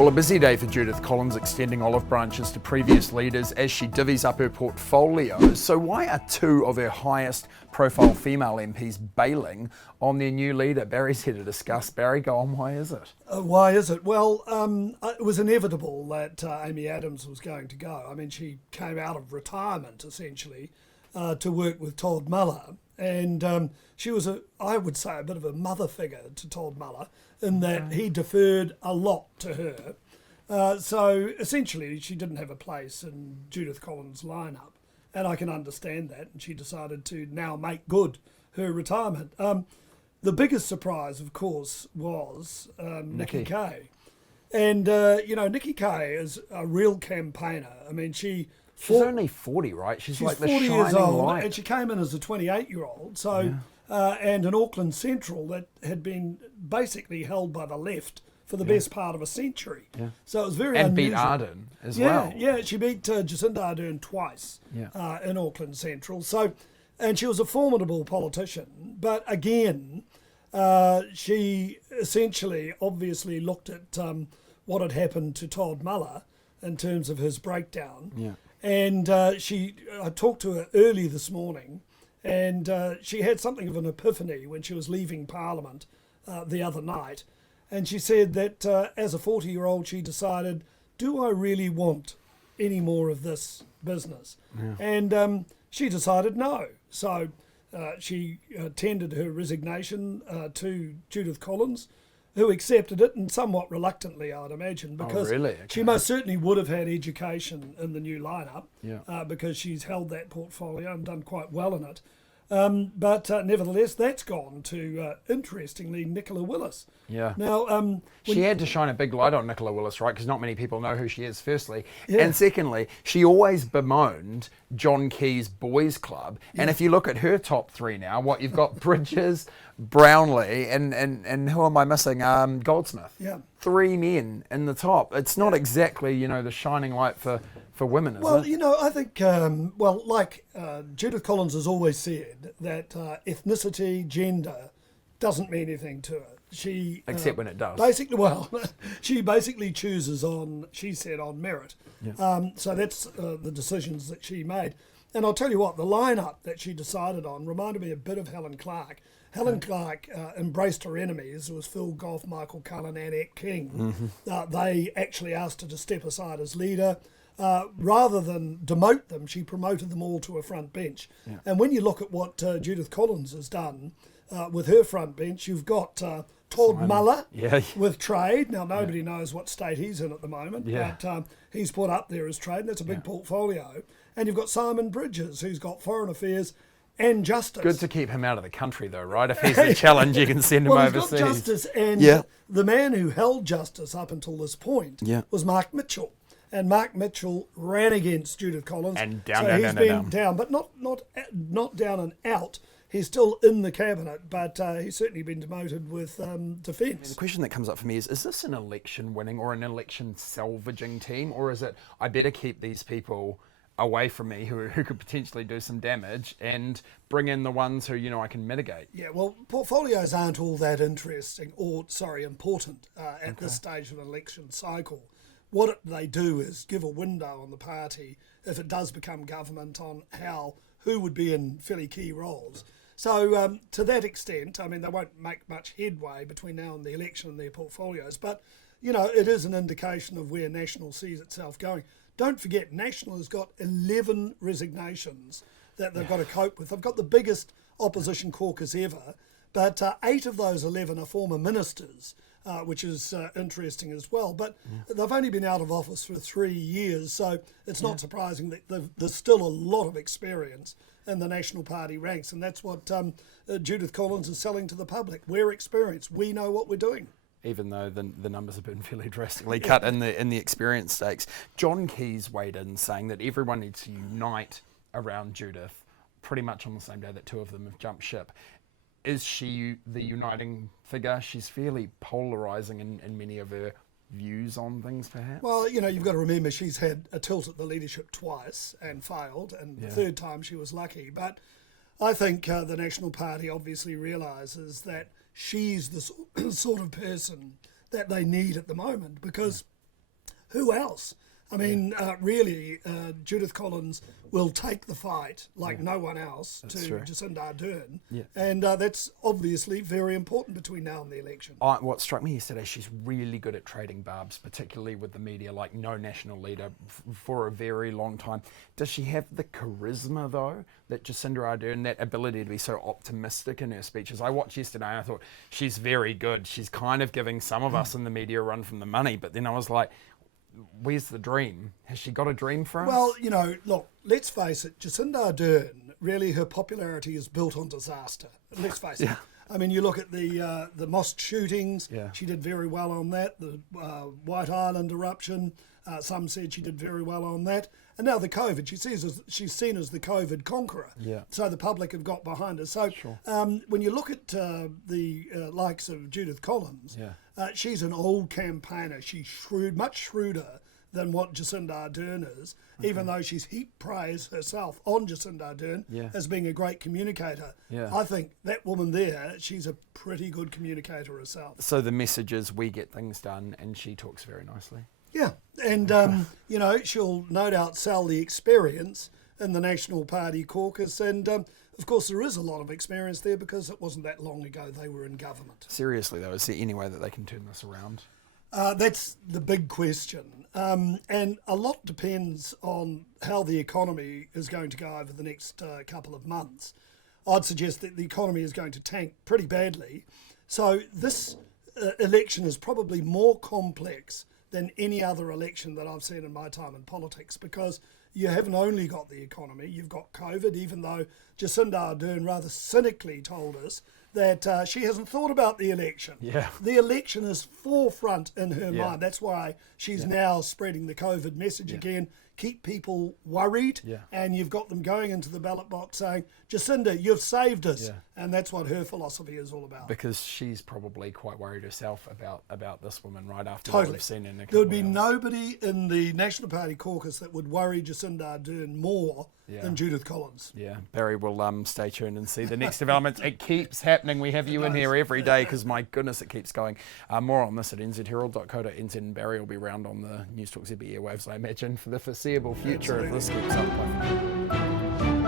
Well, a busy day for Judith Collins, extending olive branches to previous leaders as she divvies up her portfolio. So why are two of her highest profile female MPs bailing on their new leader? Barry's here to discuss. Barry, go on, why is it? Why is it? Well, it was inevitable that Amy Adams was going to go. I mean, she came out of retirement, essentially, to work with Todd Muller. And she was, I would say, a bit of a mother figure to Todd Muller in that he deferred a lot to her. So essentially, she didn't have a place in Judith Collins' lineup. And I can understand that. And she decided to now make good her retirement. The biggest surprise, of course, was Nikki Kay. And, Nikki Kay is a real campaigner. I mean, she's only 40, right? She's like the 40 shining years old, light. and she came in as a 28-year-old. So, and an Auckland Central that had been basically held by the left for the best part of a century. Yeah. So it was very and unusual. beat Ardern as well. Yeah, she beat Jacinda Ardern twice in Auckland Central. So, and she was a formidable politician. But again, she essentially, obviously looked at what had happened to Todd Muller in terms of his breakdown. Yeah. And I talked to her early this morning, and she had something of an epiphany when she was leaving Parliament the other night. And she said that as a 40-year-old, she decided, do I really want any more of this business? Yeah. And she decided no. So she tendered her resignation to Judith Collins, who accepted it, and somewhat reluctantly, I'd imagine, because she most certainly would have had education in the new lineup, because she's held that portfolio and done quite well in it. But nevertheless, that's gone to, interestingly, Nicola Willis. Yeah. Now, she had to shine a big light on Nicola Willis, right? Because not many people know who she is, firstly. Yeah. And secondly, she always bemoaned John Key's boys' club. Yeah. And if you look at her top three now, you've got Bridges, Brownlee, and who am I missing? Goldsmith. Yeah. Three men in the top. It's not exactly, the shining light for women, is it? Well, I think, Judith Collins has always said that ethnicity, gender, doesn't mean anything to her. Except when it does. She basically chooses on merit. Yeah. So that's the decisions that she made. And I'll tell you what, the lineup that she decided on reminded me a bit of Helen Clark. Helen Clark embraced her enemies. It was Phil Goff, Michael Cullen, and Annette King. Mm-hmm. They actually asked her to step aside as leader. Rather than demote them, she promoted them all to a front bench. Yeah. And when you look at what Judith Collins has done with her front bench, you've got Todd Muller with trade. Now, nobody knows what state he's in at the moment, but he's put up there as trade, and that's a big portfolio. And you've got Simon Bridges, who's got foreign affairs and justice. Good to keep him out of the country, though, right? If he's the challenge, you can send him overseas. He's got justice, and the man who held justice up until this point was Mark Mitchell. And Mark Mitchell ran against Judith Collins. And down. But not down and out. He's still in the cabinet, but he's certainly been demoted with defence. The question that comes up for me is this an election winning or an election salvaging team? Or is it, I better keep these people away from me who could potentially do some damage and bring in the ones who, I can mitigate? Yeah, well, portfolios aren't all that important at this stage of an election cycle. What they do is give a window on the party, if it does become government, on who would be in fairly key roles. So to that extent, I mean, they won't make much headway between now and the election in their portfolios, but, it is an indication of where National sees itself going. Don't forget, National has got 11 resignations that they've got to cope with. They've got the biggest opposition caucus ever, but 8 of those 11 are former ministers, which is interesting as well. But they've only been out of office for 3 years, so it's not surprising that there's still a lot of experience in the National Party ranks, and that's what Judith Collins is selling to the public. We're experienced. We know what we're doing. Even though the numbers have been fairly drastically cut in the experience stakes. John Key's weighed in saying that everyone needs to unite around Judith pretty much on the same day that two of them have jumped ship. Is she the uniting figure? She's fairly polarising in many of her views on things, perhaps? Well, you've got to remember she's had a tilt at the leadership twice and failed, and the third time she was lucky. But I think the National Party obviously realises that she's the sort of person that they need at the moment, because who else? I mean, really, Judith Collins will take the fight like no one else to Jacinda Ardern. Yeah. And that's obviously very important between now and the election. What struck me yesterday, she's really good at trading barbs, particularly with the media, like no national leader for a very long time. Does she have the charisma, though, that Jacinda Ardern, that ability to be so optimistic in her speeches? I watched yesterday and I thought, she's very good. She's kind of giving some of us in the media a run from the money, but then I was like, where's the dream? Has she got a dream for us? Well, you know, look, let's face it, Jacinda Ardern, really her popularity is built on disaster. Let's face it. I mean, you look at the mosque shootings, she did very well on that, the White Island eruption, some said she did very well on that. And now the COVID, she's seen as the COVID conqueror. Yeah. So the public have got behind her. So when you look at the likes of Judith Collins, she's an old campaigner. She's shrewd, much shrewder than what Jacinda Ardern is, even though she's heaped praise herself on Jacinda Ardern as being a great communicator. I think that woman there, she's a pretty good communicator herself. So the message is we get things done and she talks very nicely. Yeah, and, you know, she'll no doubt sell the experience in the National Party caucus. And, of course, there is a lot of experience there because it wasn't that long ago they were in government. Seriously, though, is there any way that they can turn this around? That's the big question. And a lot depends on how the economy is going to go over the next couple of months. I'd suggest that the economy is going to tank pretty badly. So this election is probably more complex than any other election that I've seen in my time in politics, because you haven't only got the economy, you've got COVID, even though Jacinda Ardern rather cynically told us that she hasn't thought about the election. The election is forefront in her mind. That's why she's now spreading the COVID message again. Keep people worried, and you've got them going into the ballot box saying, Jacinda, you've saved us. And that's what her philosophy is all about. Because she's probably quite worried herself about this woman right after what we've seen in the There would be nobody in the National Party caucus that would worry Jacinda Ardern more than Judith Collins. Barry will stay tuned and see the next developments. It keeps happening. We have you in here every day because, my goodness, it keeps going. More on this at nzherald.co.nz, and Barry will be around on the News Talk ZB airwaves, I imagine, for the foreseeable future if this keeps up.